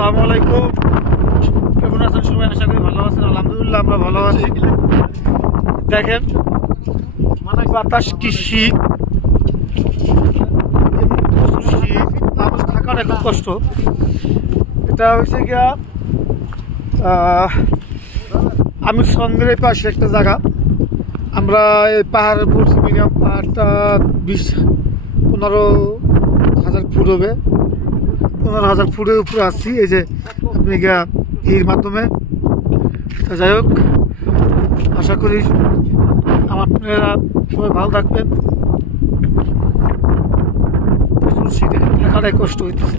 আসসালামু আলাইকুম। কেমন আছেন সবাই? আশা করি ভালো আছেন। আলহামদুলিল্লাহ আমরা ভালো আছি। দেখেন বাতাস কি শীত, প্রচুর শীত, মানুষ থাকার খুব কষ্ট। এটা হয়েছে গিয়া আমির সঙ্গের পাশে একটা জায়গা। আমরা এই পাহাড়ের উপর মিনিমাম পাহাড়টা 15,000 ফুট হবে। 15,000 ফুটের উপরে আসছি এই যে আপনি এর মাধ্যমে। তো যাই হোক, আশা করি আপনারা সবাই ভালো থাকবেন। প্রচুর শীতে থাকাটাই কষ্ট হইতেছে।